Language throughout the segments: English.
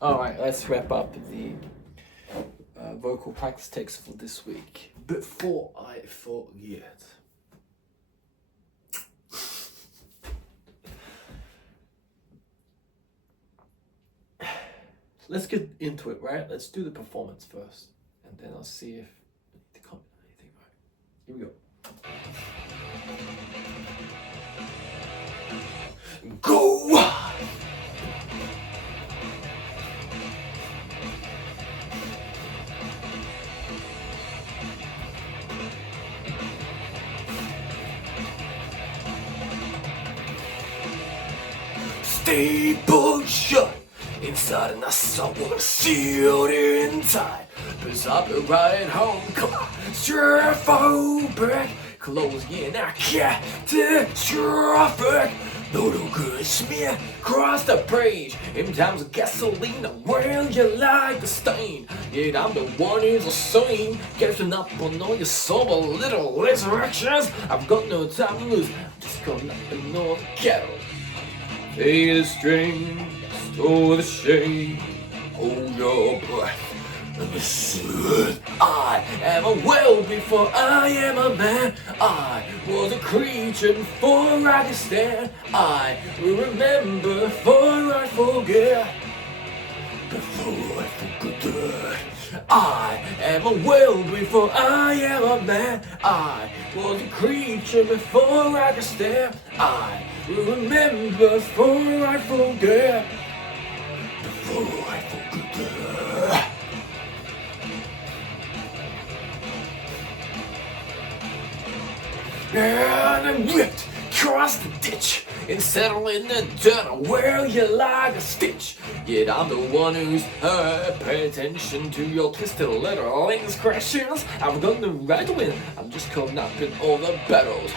Alright, let's wrap up the vocal practice text for this week. Before I forget. Let's get into it, right? Let's do the performance first. And then I'll see if I need to comment on anything, right? Here we go. Go! Staple shut inside and I someone sealed inside. Cause I'll be right home, come on, strophobic. Close in, I catastrophic. No good smear across the bridge. In times of gasoline, I'm wearing you like a stain. Yet I'm the one who's a saint. Catching up on all your sober little resurrections. I've got no time to lose, I'm just going up in all the kettle. Play the strings, store the shame, hold your breath, and listen. I am a well before I am a man. I was a creature before I could stand. I will remember before I forget. Before I forget. I am a well before I am a man. I was a creature before I could stand. I will remember before I forget. Before I forget. And I'm ripped across the ditch and settle in the dirt. I wear you like a stitch. Yet I'm the one who's hurt. Pay attention to your twisted little indiscretions. I've got the right to win. I'm just caught up in all the battles.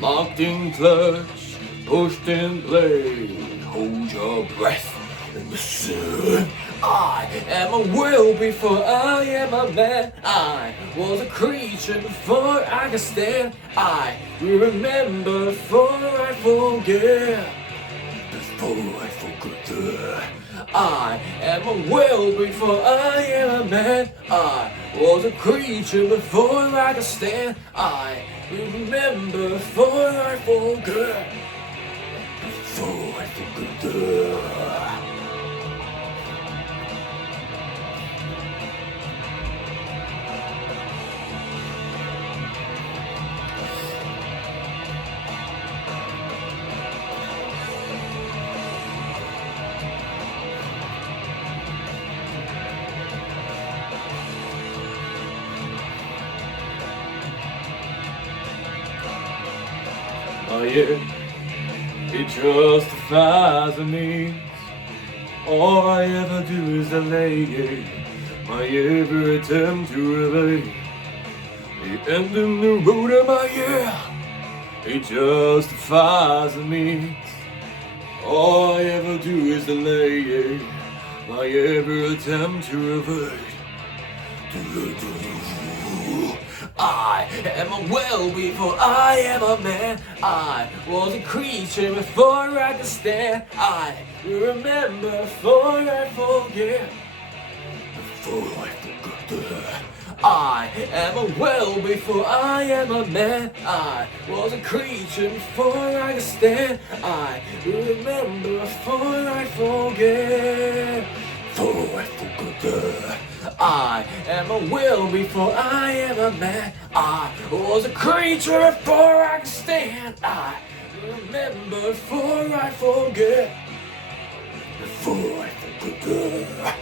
Locked in clutch, pushed in blade. Hold your breath and listen. I am a will before I am a man. I was a creature before I could stand. I will remember before I forget. Before I forget. I am a will before I am a man. I was a creature before I could stand. I will remember before I forget. Before I forget. Oh yeah, it justifies the means. All I ever do is delay my every attempt to relate. The end in the road of my year. It justifies the means. All I ever do is delay my every attempt to evade. I am a well before I am a man. I was a creature before I could stand. I will remember before I forget. Before I forget. I am a well before I am a man. I was a creature before I could stand. I will remember before I forget. Before I forget. I am a will before I am a man. I was a creature before I could stand. I remember before I forget. Before I forget.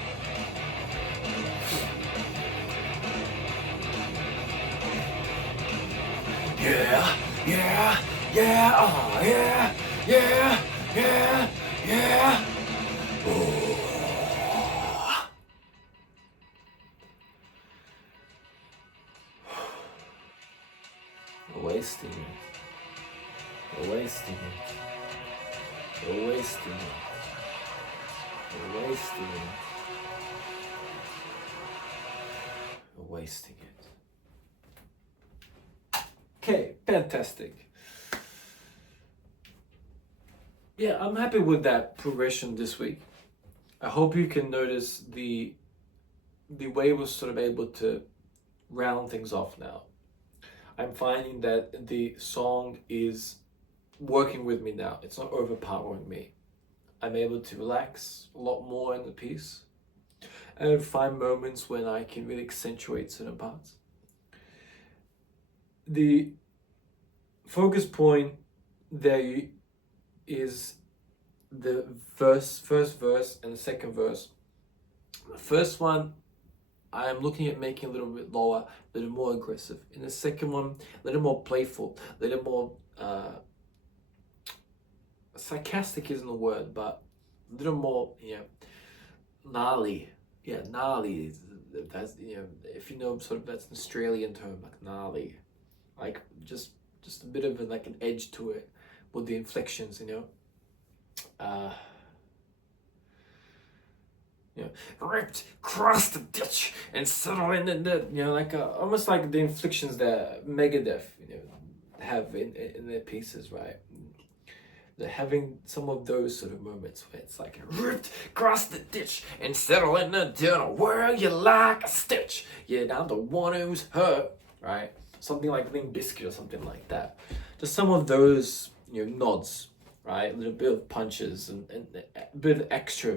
Yeah, yeah, yeah, oh yeah, yeah, yeah, yeah. Oh. We're wasting it. We're wasting it. We're wasting it. We're wasting it. We're wasting it. Okay, fantastic. Yeah, I'm happy with that progression this week. I hope you can notice the way we're sort of able to round things off now. I'm finding that the song is working with me now. It's not overpowering me. I'm able to relax a lot more in the piece and find moments when I can really accentuate certain parts. The focus point there is the first verse and the second verse. The first one, I'm looking at making a little bit lower, a little more aggressive. In the second one, a little more playful, a little more sarcastic isn't the word, but a little more, gnarly. Yeah, gnarly. That's, if you know, sort of, that's an Australian term, like gnarly, like just a bit of like an edge to it with the inflections, ripped, cross the ditch and settle in the, like almost like the inflections that Megadeth, have in their pieces, right? They're having some of those sort of moments where it's like ripped, cross the ditch and settle in the dinner where you like a stitch. Yeah, I'm the one who's hurt, right? Something like Limp Bizkit or something like that. Just some of those, nods, right? A little bit of punches and a bit of extra,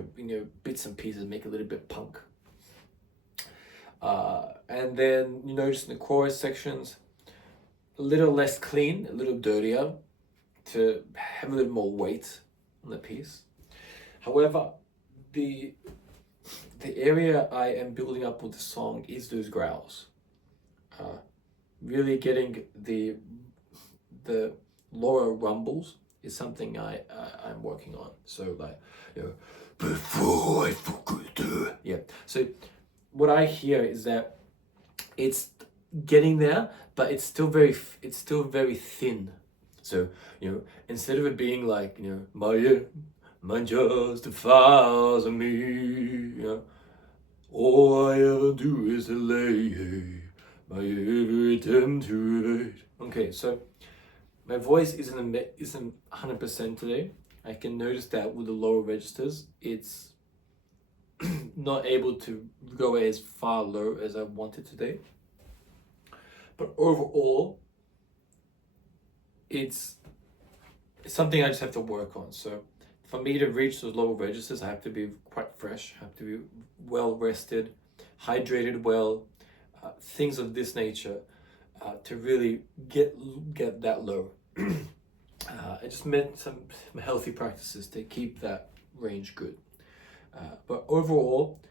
bits and pieces, make a little bit punk. And then you notice in the chorus sections, a little less clean, a little dirtier, to have a little more weight on the piece. However, the area I am building up with the song is those growls. Really getting the lower rumbles is something I'm working on. So like, before I forget. Yeah. So what I hear is that it's getting there, but it's still very thin. So, instead of it being like, mine justifies me, all I ever do is delay my every attempt to evade. Okay, so my voice isn't 100% today. I can notice that with the lower registers, it's not able to go as far low as I wanted today. But overall, it's something I just have to work on. So for me to reach those lower registers, I have to be quite fresh, I have to be well rested, hydrated well, things of this nature, to really get that low. I just meant some healthy practices to keep that range good. But overall,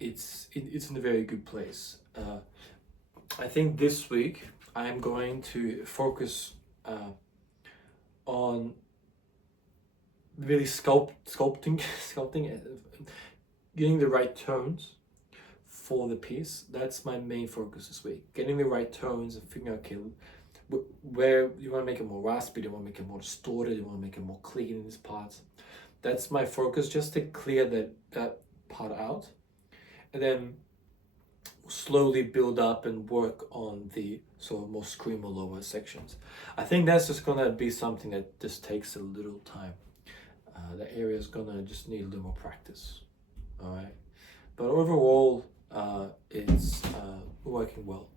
it's in a very good place. I think this week I'm going to focus on really sculpting, getting the right tones for the piece. That's my main focus this week. Getting the right tones and figuring out, okay, where you want to make it more raspy, you want to make it more distorted, you want to make it more clean in these parts. That's my focus, just to clear that part out, and then slowly build up and work on the sort of more screamo lower sections. I think that's just gonna be something that just takes a little time. The area is gonna just need a little more practice. All right, but overall, it's working well.